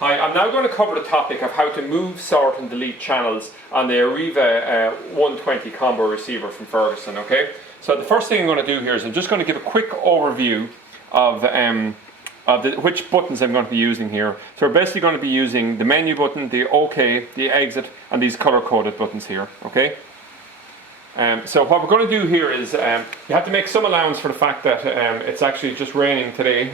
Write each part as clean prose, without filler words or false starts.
Hi, I'm now going to cover the topic of how to move, sort and delete channels on the Ariva 120 combo receiver from Ferguson, okay? So the first thing I'm going to do here is I'm just going to give a quick overview of which buttons I'm going to be using here. So we're basically going to be using the menu button, the OK, the exit and these color-coded buttons here, okay? So what we're going to do here is you have to make some allowance for the fact that it's actually just raining today.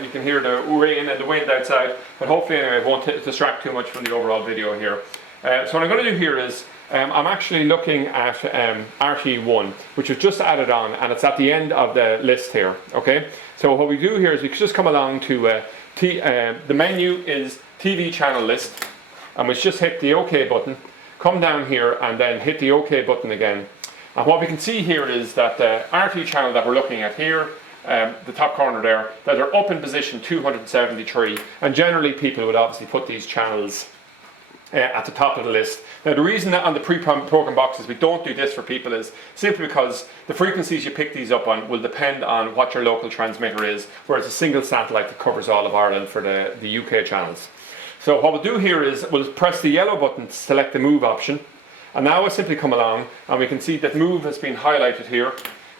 You can hear the rain and the wind outside, but hopefully anyway it won't distract too much from the overall video here. So what I'm going to do here is I'm actually looking at RT1, which was just added on, and it's at the end of the list here. Okay. So what we do here is we just come along to the menu is TV channel list, and we just hit the OK button. Come down here and then hit the OK button again. And what we can see here is that the RT channel that we're looking at here, the top corner there, that are up in position 273. And generally people would obviously put these channels at the top of the list. Now the reason that on the pre-programmed boxes we don't do this for people is simply because the frequencies you pick these up on will depend on what your local transmitter is, whereas a single satellite that covers all of Ireland for the UK channels. So what we'll do here is we'll press the yellow button to select the move option, and now we'll simply come along and we can see that move has been highlighted here,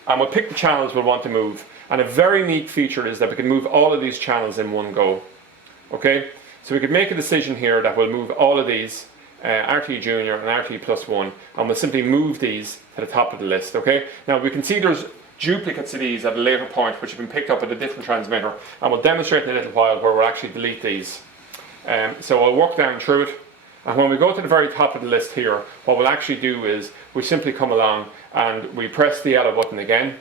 and we'll pick the channels we'll want to move. And a very neat feature is that we can move all of these channels in one go. Okay, so we could make a decision here that we'll move all of these RT Junior and RT plus 1, and we'll simply move these to the top of the list. Okay, now we can see there's duplicates of these at a later point which have been picked up at a different transmitter, and we'll demonstrate in a little while where we'll actually delete these. So I'll walk down through it, and when we go to the very top of the list here, what we'll actually do is we simply come along and we press the yellow button again,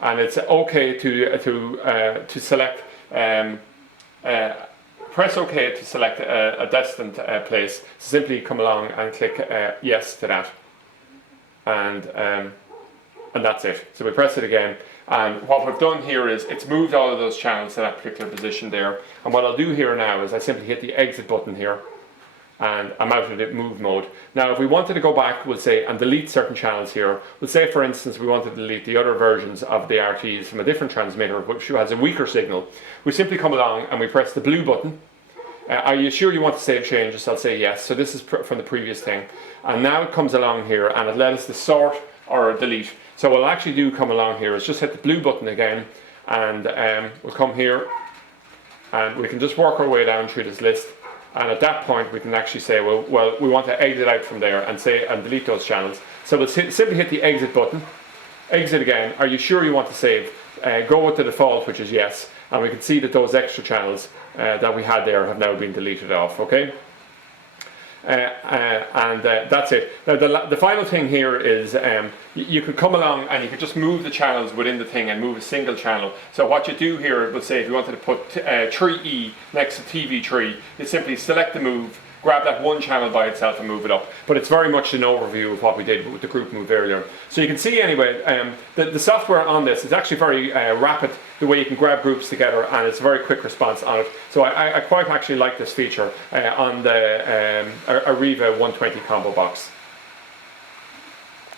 and it's OK to select press OK to select a destined place. So simply come along and click yes to that, and that's it. So we press it again, and what we've done here is it's moved all of those channels to that particular position there. And what I'll do here now is I simply hit the exit button here, and I'm out of the move mode. Now if we wanted to go back, we'll say, and delete certain channels here. We'll say for instance we want to delete the other versions of the RTs from a different transmitter which has a weaker signal. We simply come along and we press the blue button. Are you sure you want to save changes? I'll say yes. So this is from the previous thing, and now it comes along here and it lets us to sort or delete. So what we'll actually come along here is just hit the blue button again, and we'll come here and we can just work our way down through this list, and at that point we can actually say well we want to exit out from there and delete those channels. So we'll simply hit the exit button, exit again. Are you sure you want to save? Go with the default, which is yes, and we can see that those extra channels that we had there have now been deleted off. Okay. That's it. Now the final thing here is you could come along and you could just move the channels within the thing and move a single channel. So what you do here, would say if you wanted to put 3E next to TV3, you simply select the move, grab that one channel by itself and move it up. But it's very much an overview of what we did with the group move earlier. So you can see anyway, the software on this is actually very rapid, the way you can grab groups together, and it's a very quick response on it. So I quite actually like this feature on the Ariva 120 combo box.